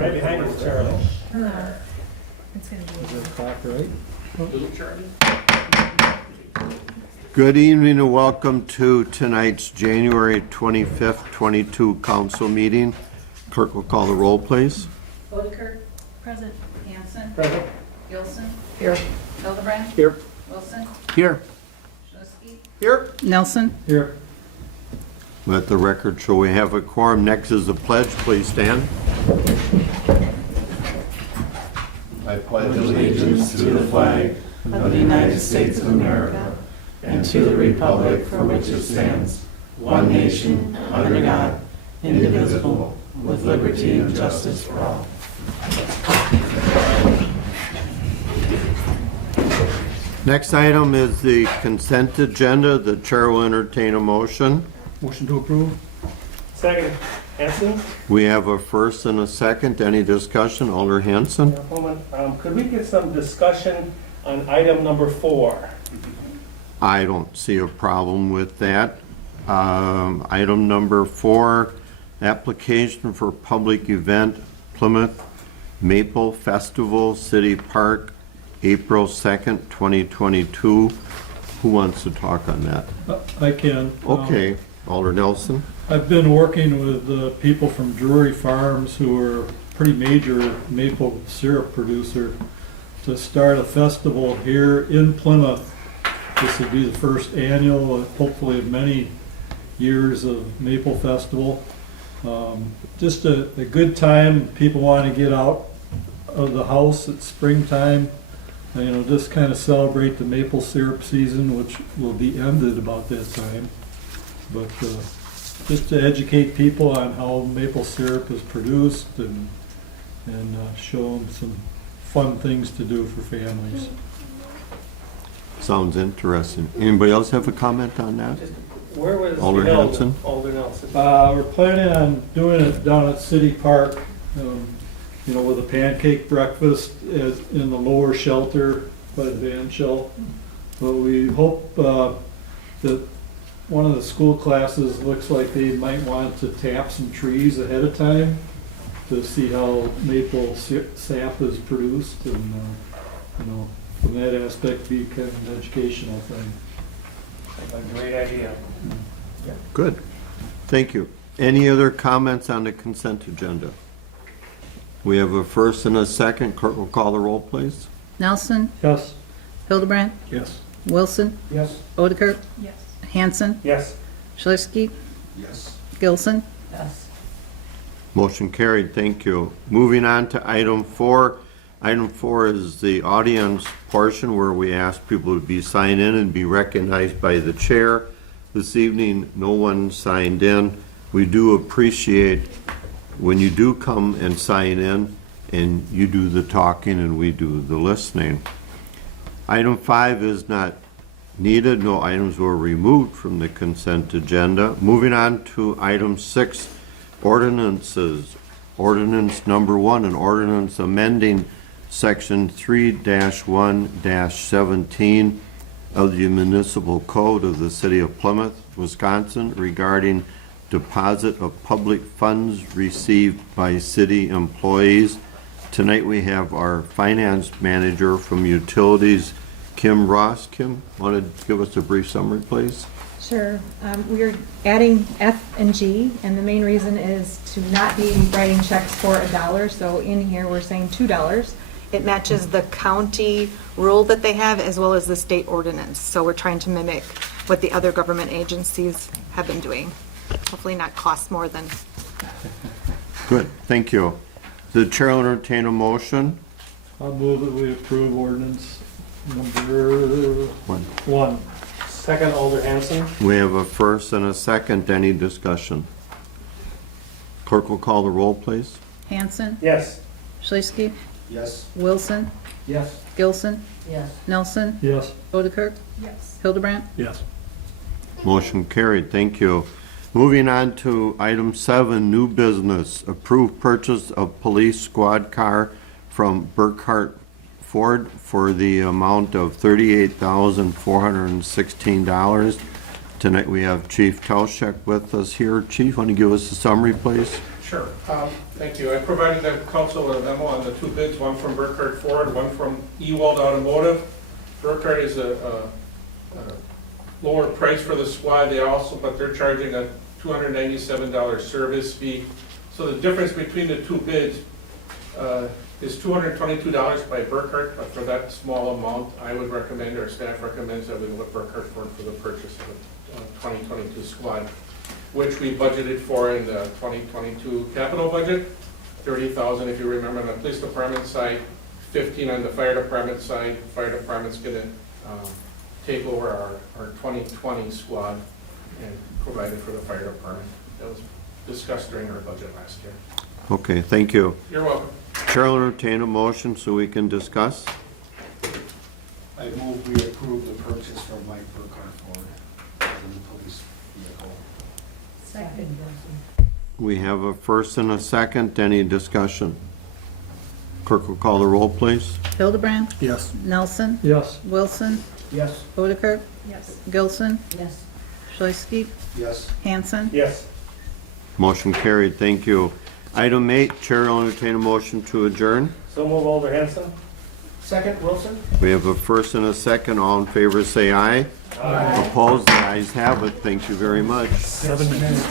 Right behind you, Charlie. It's gonna be. Is that clock right? Little Charlie. Good evening and welcome to tonight's January 25th, 22 council meeting. Clerk will call the roll, please. Bodekert, Present. Hanson, Present. Gilson, Here. Hildebrand, Here. Wilson, Here. Schlitzky, Here. Nelson. Here. Let the record show we have a quorum. Next is the pledge. Please stand. I pledge allegiance to the flag of the United States of America and to the republic for which it stands, one nation, under God, indivisible, with liberty and justice for all. Next item is the consent agenda. The chair will entertain a motion. Motion to approve? Second. Hanson? We have a first and a second. Any discussion? Alder Hanson? Could we get some discussion on item number 4? I don't see a problem with that. Item number 4, application for public event, Plymouth Maple Festival, City Park, April 2nd, 2022. Who wants to talk on that? I can. Okay, Alder Nelson. I've been working with people from Drury Farms, who are a pretty major maple syrup producer, to start a festival here in Plymouth. This would be the first annual, hopefully of many years of Maple Festival. Just a good time. People want to get out of the house at springtime, and, just kind of celebrate the maple syrup season, which will be ended about that time. But just to educate people on how maple syrup is produced and show them some fun things to do for families. Sounds interesting. Anybody else have a comment on that? Where was it Alder held? Hanson? Alder Nelson. We're planning on doing it down at City Park, with a pancake breakfast in the lower shelter by the band shell. But we hope that one of the school classes looks like they might want to tap some trees ahead of time to see how maple sap is produced, and from that aspect be kind of an educational thing. A great idea. Good. Thank you. Any other comments on the consent agenda? We have a first and a second. Clerk will call the roll, please. Nelson, Yes. Hildebrand, Yes. Wilson, Yes. Bodekert, Yes. Hanson, Yes. Schlitzky, Yes. Gilson. Yes. Motion carried. Thank you. Moving on to item 4. Item 4 is the audience portion where we ask people to be signed in and be recognized by the chair. This evening, no one signed in. We do appreciate when you do come and sign in and you do the talking and we do the listening. Item 5 is not needed. No items were removed from the consent agenda. Moving on to item 6, ordinances. Ordinance number 1, an ordinance amending section 3-1-17 of the municipal code of the city of Plymouth, Wisconsin regarding deposit of public funds received by city employees. Tonight we have our finance manager from utilities, Kim Ross. Kim, want to give us a brief summary, please? Sure. We are adding F and G, and the main reason is to not be writing checks for $1. So in here, we're saying $2. It matches the county rule that they have as well as the state ordinance. So we're trying to mimic what the other government agencies have been doing. Hopefully not cost more than. Good, thank you. The chair will entertain a motion. I'll move that we approve ordinance number 1. Second, Alder Hanson. We have a first and a second. Any discussion? Clerk will call the roll, please. Hanson, Yes. Schlitzky, Yes. Wilson, Yes. Gilson, Yes. Nelson, Yes. Bodekert, Yes. Hildebrand. Yes. Motion carried, thank you. Moving on to item 7, new business. Approved purchase of police squad car from Burkhart Ford for the amount of $38,416. Tonight we have Chief Tauschek with us here. Chief, want to give us a summary, please? Sure. Thank you. I provided the council with a memo on the two bids, one from Burkhardt Ford, one from Ewald Automotive. Burkhardt is a lower price for the squad. They also, but they're charging a $297 service fee. So the difference between the two bids is $222 by Burkhardt, but for that small amount, I would recommend, or staff recommends that we go with Burkhardt Ford for the purchase of the 2022 squad, which we budgeted for in the 2022 capital budget, $30,000 if you remember on the police department side, $15,000 on the fire department side. Fire department's gonna take over our 2020 squad and provide it for the fire department. That was discussed during our budget last year. Okay, thank you. You're welcome. Chair will entertain a motion so we can discuss. I move we approve the purchase from Mike Burkhardt Ford of the police vehicle. Second. We have a first and a second. Any discussion? Clerk will call the roll, please. Hildebrand, Yes. Nelson, Yes. Wilson, Yes. Bodekirk, Yes. Gilson, Yes. Schlesky, Yes. Hanson. Yes. Motion carried, thank you. Item 8, Chair will entertain a motion to adjourn. So move, Alder Hanson. Second, Wilson? We have a first and a second. All in favor, say aye. Aye. Opposed, the ayes have it. Thank you very much. 7 minutes.